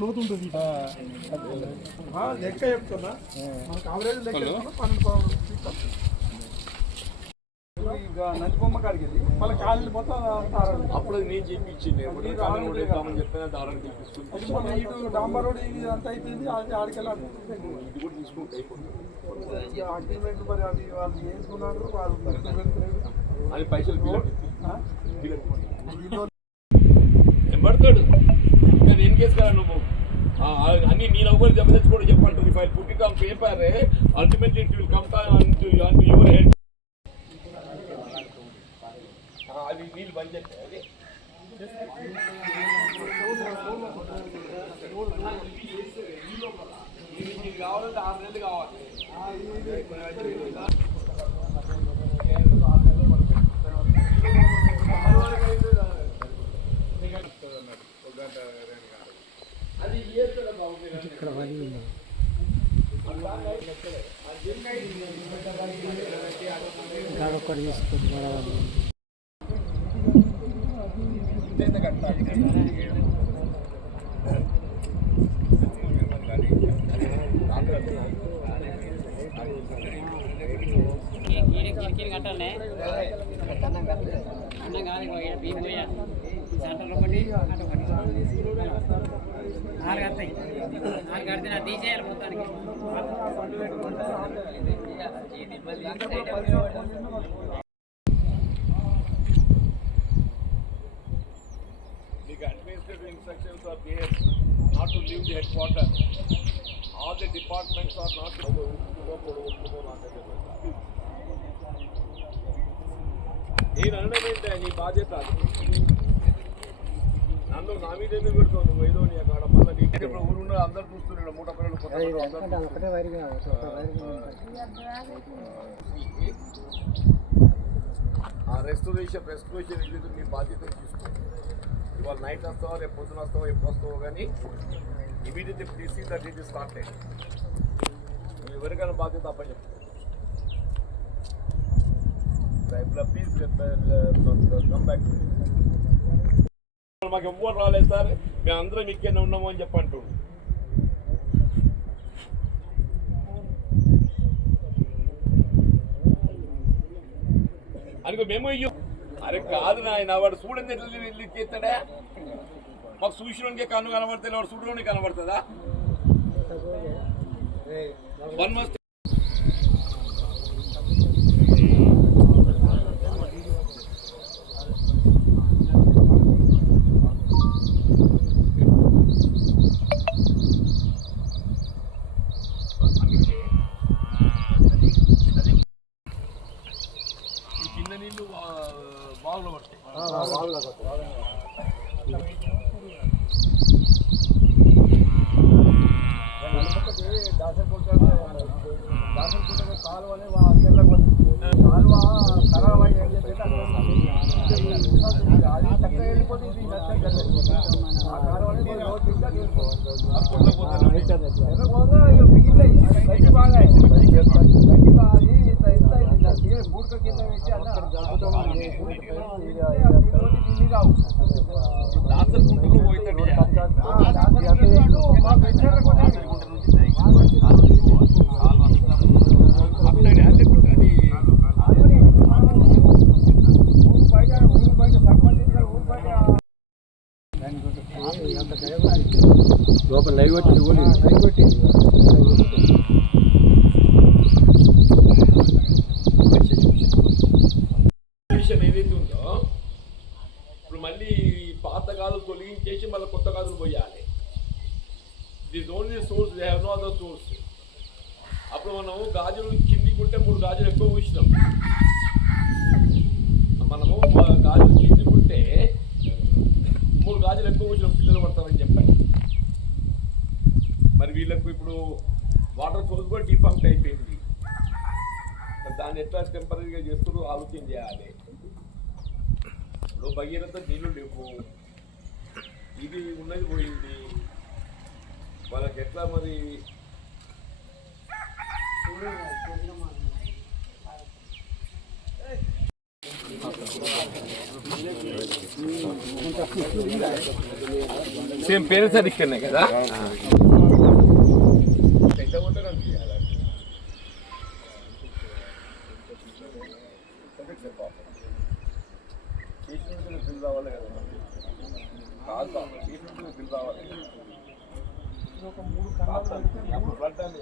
లోతు ఉంటుంది లెక్క చెప్తున్నా మనకు అవరేజ్ లెక్క 12 నందిబొమ్మ కాడికి మళ్ళీ కాళ్ళు మొత్తం అప్పుడు నేను చెప్పించింది చెప్పిన దారాన్ని ఇటు డాంబర్ రోడ్ ఇది అంతా అయిపోయింది అది ఆడికెళ్ళాలి ఇది కూడా తీసుకుంటే అయిపోతుంది అగ్రిమెంట్ మరి అది వాళ్ళు చేసుకున్నారు వాళ్ళు అది పైసలు పడతాడు ఇంకా నేను కేసు కదా నువ్వు అన్ని నేను ఒకరు జబర్దస్త్ కూడా చెప్పంటుంది if I put it on paper ultimately it will come to your head అది వీళ్ళు బంద్ చేస్తాయి అది కావాలంటే 6 నెలలు కావాలి అది ఇక్కడ కట్టాలనే అన్నం కాదు బియ్యం పోయా సెంటర్లో ఒకటి అటు ఒకటి 4 వస్తాయి 4 కడితే నా తీసేయాలి మొత్తానికి administrative instructions are there not to leave the headquarters. All the departments are not to నేను అనడమేంటే నీ బాధ్యత నన్ను నా మీద ఎందుకు పెడుతావు నువ్వు ఏదో నీ అక్కడ మళ్ళీ నీకు ఇప్పుడు ఊరున్న అందరు చూస్తున్నాడు మూట పిల్లలు ఆ రెస్టోరేషన్ ఇది మీ బాధ్యత తీసుకో ఇవాళ నైట్ వస్తావా రేపు పొద్దున వస్తావా ఎప్పుడు వస్తావో కానీ immediately please that it is started నువ్వు ఎవరికైనా బాధ్యత అప్ప చెప్తావు ప్లీజ్ కమ్ బ్యాక్ మాకు ఎవ్వరు రాలేదు సార్ మేము అందరం ఇక్కడనే ఉన్నాము అని చెప్పంటు అనుకో మేము అయ్యో అరే కాదు నాయన వాడు చూడండి ఎట్లా చేస్తాడా మాకు చూసినోనికే కన్ను కనబడతాయి వాడు చూడడానికి కనబడుతుందా వన్ మస్ట్ కింద నీళ్ళు బావులో పడతాయి కాలువని కాలువ ఖరాబ్ అయ్యి ఏం చెప్పి అది చక్కగా వెళ్ళిపోతుంది ఆ కాలువని గడ్డి బాగా గడ్డి బాగా బూట్ల కింద పెట్టి లోపల లైవ్ కొట్టి ఏదైతే ఉందో ఇప్పుడు మళ్ళీ పాత గాజులు తొలగించేసి మళ్ళీ కొత్త గాజులు పోయాలి this only source they have no other source అప్పుడు మనం గాజులు కిందికుంటే 3 గాజులు ఎక్కువ పూసినాం మనము గాజులు కిందికుంటే 3 గాజులు ఎక్కువ పూసినాం పిల్లలు పడతారని చెప్పారు మరి వీళ్ళకు ఇప్పుడు వాటర్ సోర్స్ కూడా డిఫాల్ట్ అయిపోయింది దాన్ని ఎట్లా టెంపరీగా చేస్తూ ఆలోచన చేయాలి ఇప్పుడు భగీరథ నీళ్ళు లేవు ఇది ఉన్నది పోయింది వాళ్ళకి ఎట్లా మరి సేమ్ పేరెంట్స్ అది ఇక్కడనే కదా. పెద్ద ఉంటారు అనిపించాలి. బిల్ రావాలి కదా, కాదు బాబు బిల్ రావాలి. ఒక 3 కన్నాలు ఫ్లడ్ అని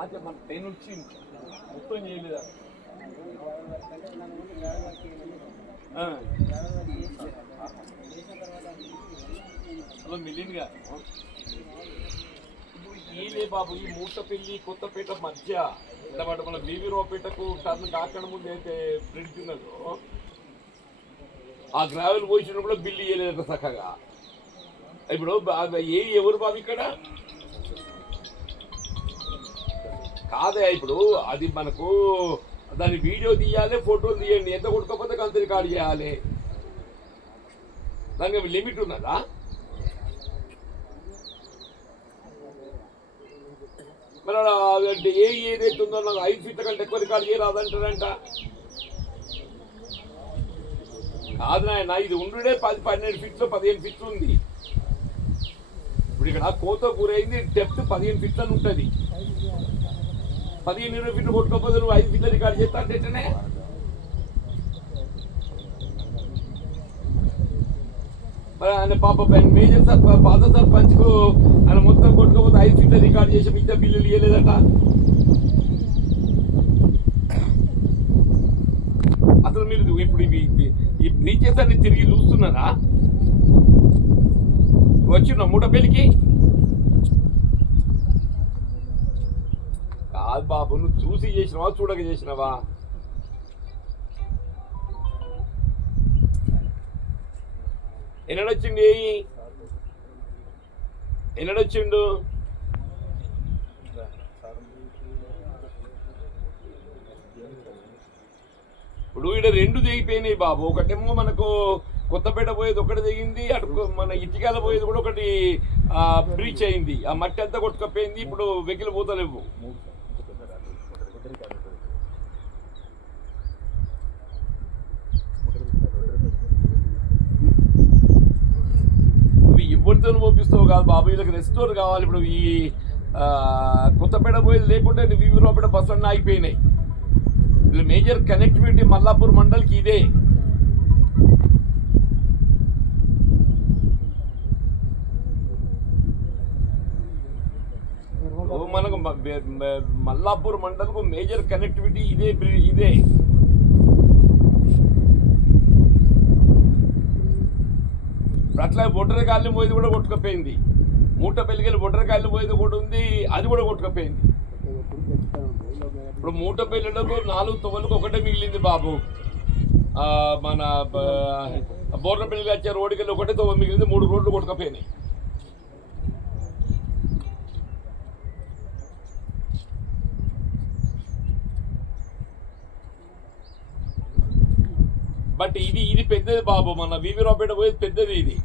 అదే మన 10 వచ్చి మొత్తం చేయలేదా? అలా మిలియన్గా ఈలే బాబు. ఈ మూటపల్లి కొత్తపేట మధ్య అంటే మన బీవీరావుపేటకు టర్న్ కాకుండా ముందు అయితే బ్రిడ్జ్ ఉన్నదో ఆ గ్రావెల్ పోసిన కూడా బిల్లు ఇవ్వలేదు చక్కగా. ఇప్పుడు ఎవరు బాబు ఇక్కడ కాదే. ఇప్పుడు అది మనకు దాని వీడియో తీయాలి, ఫోటోలు తీయండి. ఎంత కొట్టుకోకపోతే అంత రికార్డు చేయాలి. దానికి లిమిట్ ఉన్నదా? మరి ఏదైతే ఉందో నాకు 5 ఫీట్ల కంటే ఎక్కువ రికార్డు చేయరాదంటారంట. కాదు నాయన, ఇది ఉండుడే 10-12 ఫీట్లు 15 ఫీట్లు ఉంది. ఇప్పుడు ఇక్కడ కోత గురైంది, డెప్త్ 15 ఫీట్లని ఉంటుంది. 15-20 ఫీట్లు కొట్టుకోకపోతే నువ్వు 5 ఫీట్ల రికార్డు చేస్తా అంటేనే మరి ఆయన పాప మేజర్ పాత సర్పంచ్కు ఆయన మొత్తం కొట్టుకోకపోతే 5 ఫీట్ల రికార్డు చేసి మిగతా బిల్లులు ఇవ్వలేదట. అసలు మీరు ఇప్పుడు ఈ బ్రీచెస్ అన్ని తిరిగి చూస్తున్నారా? వచ్చిన మూటపల్లికి కాదు బాబు, నువ్వు చూసి చేసినావా చూడక చేసినావా? ఎన్నడొచ్చిండు ఎన్నడొచ్చిండు? ఇప్పుడు ఇక్కడ 2 దిగిపోయినాయి బాబు. ఒకటేమో మనకు కొత్తపేట పోయేది ఒకటి దిగింది, అటు మన ఇటికాల పోయేది కూడా ఒకటి బ్రీచ్ అయింది. ఆ మట్టి అంతా కొట్టుకపోయింది. ఇప్పుడు వెకిలి పోతలేవు. ఇవి ఎవరితో పంపిస్తావు కాదు బాబు, వీళ్ళకి రెస్టోర్ కావాలి. ఇప్పుడు ఈ కొత్తపేట పోయేది లేకుంటే బీవీరావుపేట బస్సు అన్నీ ఆగిపోయినాయి. వీళ్ళ మేజర్ కనెక్టివిటీ మల్లాపూర్ మండల్కి ఇదే. మనకు మల్లాపూర్ మండల్కు మేజర్ కనెక్టివిటీ ఇదే. అట్లా బొడ్డరకాయలు పోయేది కూడా కొట్టుకపోయింది. మూటపల్లికి బొడ్డరకాయలు పోయేది కూడా ఉంది, అది కూడా కొట్టుకపోయింది. ఇప్పుడు మూటపల్లిలకు 4 తొవ్వలకు ఒకటే మిగిలింది బాబు. మన బోర్నపల్లికి వచ్చే రోడ్డుకి వెళ్ళి ఒకటే తొవ్వ మిగిలింది. 3 రోడ్లు కొట్టుకపోయినాయి. బట్ ఇది పెద్దది బాబు. మన బీవీరావుపేట పోయేది పెద్దది. ఇది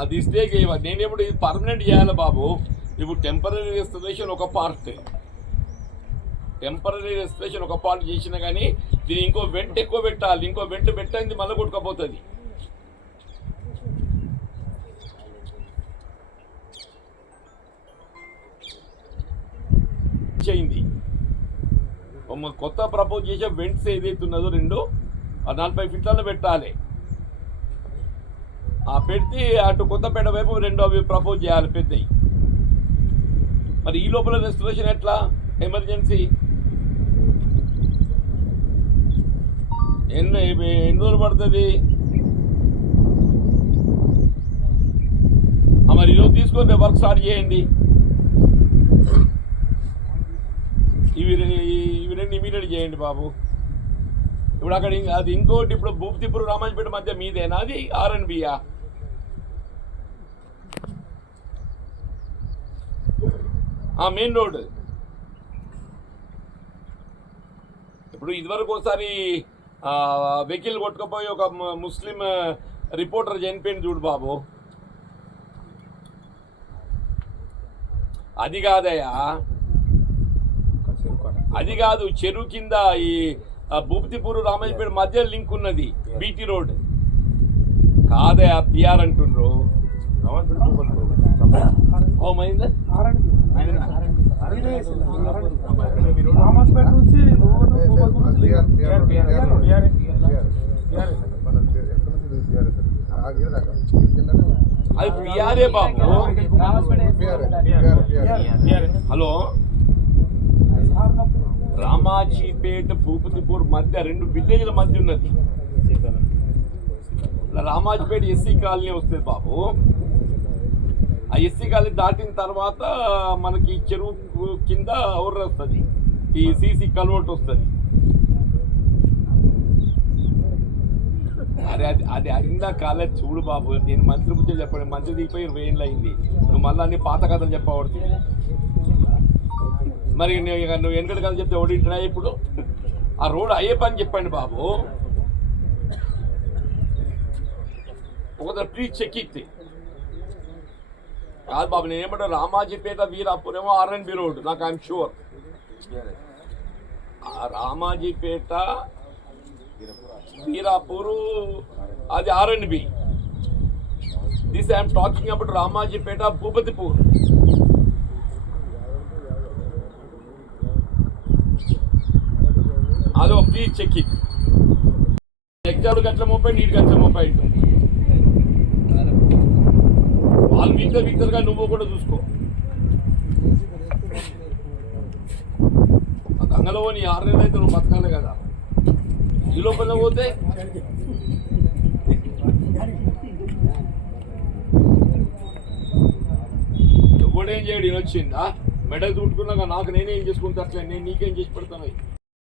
అది ఇస్తే నేనేప్పుడు ఇది పర్మనెంట్ చేయాలి బాబు. ఇప్పుడు టెంపరీ రెస్టరేషన్ ఒక పార్ట్, టెంపరీ రెస్టరేషన్ ఒక పార్ట్ చేసినా కానీ దీన్ని ఇంకో వెంట ఎక్కువ పెట్టాలి. ఇంకో వెంట పెట్టింది మళ్ళీ కొట్టుకపోతుంది. చేయింది కొత్త ప్రపోజ్ చేసే వెంట్స్ ఏదైతే ఉన్నదో 2-40 ఫీట్లలో పెట్టాలి. పెడితే అటు కొత్తపేట వైపు 2 అవి ప్రపోజ్ చేయాలి పెద్దవి. మరి ఈ లోపల రెస్టరేషన్ ఎట్లా? ఎమర్జెన్సీ ఎన్ని రోజులు పడుతుంది? మరి ఈరోజు తీసుకొని వర్క్ స్టార్ట్ చేయండి. ఇవి 2 ఇమీడియట్ చేయండి బాబు. ఇప్పుడు అక్కడ అది ఇంకోటి, ఇప్పుడు భూపతిపురం రామాజపేట మధ్య మీదేనా అది R&Bయా? Main road. ఇప్పుడు ఇదివరకు ఒకసారి వెహికల్ కొట్టుకుపోయి ఒక ముస్లిం రిపోర్టర్ చనిపోయింది చూడు బాబు. అది కాదయ్యా, అది కాదు, చెరువు కింద ఈ భూపతిపూర్ రామాజపేట మధ్య లింక్ ఉన్నది, బీటీ రోడ్ కాదే పిఆర్ అంటుండ్రు. ఓ మైందా రామాజపేట నుంచి అది పిఆర్ఏ బాబు. హలో, రామాజీపేట భూపతిపూర్ మధ్య 2 విలేజ్ల మధ్య ఉన్నది. రామాజీపేట ఎస్సీ కాలనీ వస్తుంది బాబు. ఆ ఎస్సీ కాలనీ దాటిన తర్వాత మనకి చెరువు కింద ఊర్ర వస్తుంది, ఈ సీసీ కల్వర్ట్ వస్తుంది. అరే అది అయిందా కాలేదు చూడు బాబు. నేను మంత్రి గురించి చెప్పాను, మంత్రి దిగిపోయి 20 ఏళ్ళు అయింది. నువ్వు మళ్ళీ అన్ని పాత కథలు చెప్పబడుతుంది. మరి నువ్వు వెనకటి కథ చెప్తే ఓడింటున్నా ఇప్పుడు. ఆ రోడ్ అయ్యే పని చెప్పండి బాబు. ఒకసారి ప్లీజ్ చెక్ ఇస్తే కాదు బాబు. నేనేమంటా రామాజీపేట వీరాపూర్ ఏమో R&B రోడ్, నాకు ఐఎమ్ షూర్. రామాజీపేట వీరాపూరు అది R&B. This I'm talking about Ramajipeta Bhupathipur. అదో ప్లీజ్ చెక్ ఇట్. ఎగ్జామ్ గట్ల 30, నీటి గట్ల 30. వాళ్ళు వీక్తరుగా నువ్వు కూడా చూసుకో. గంగలో నీ 6 నెలలు అయితే నువ్వు బతకాలి కదా. ఈ లోపల పోతే ఎవడేం చేయడు. వచ్చిందా మెడల్ చుట్టుకున్నాక నాకు నేనేం చేసుకుంటా, అట్లా నేను నీకేం చేసి పెడతాను.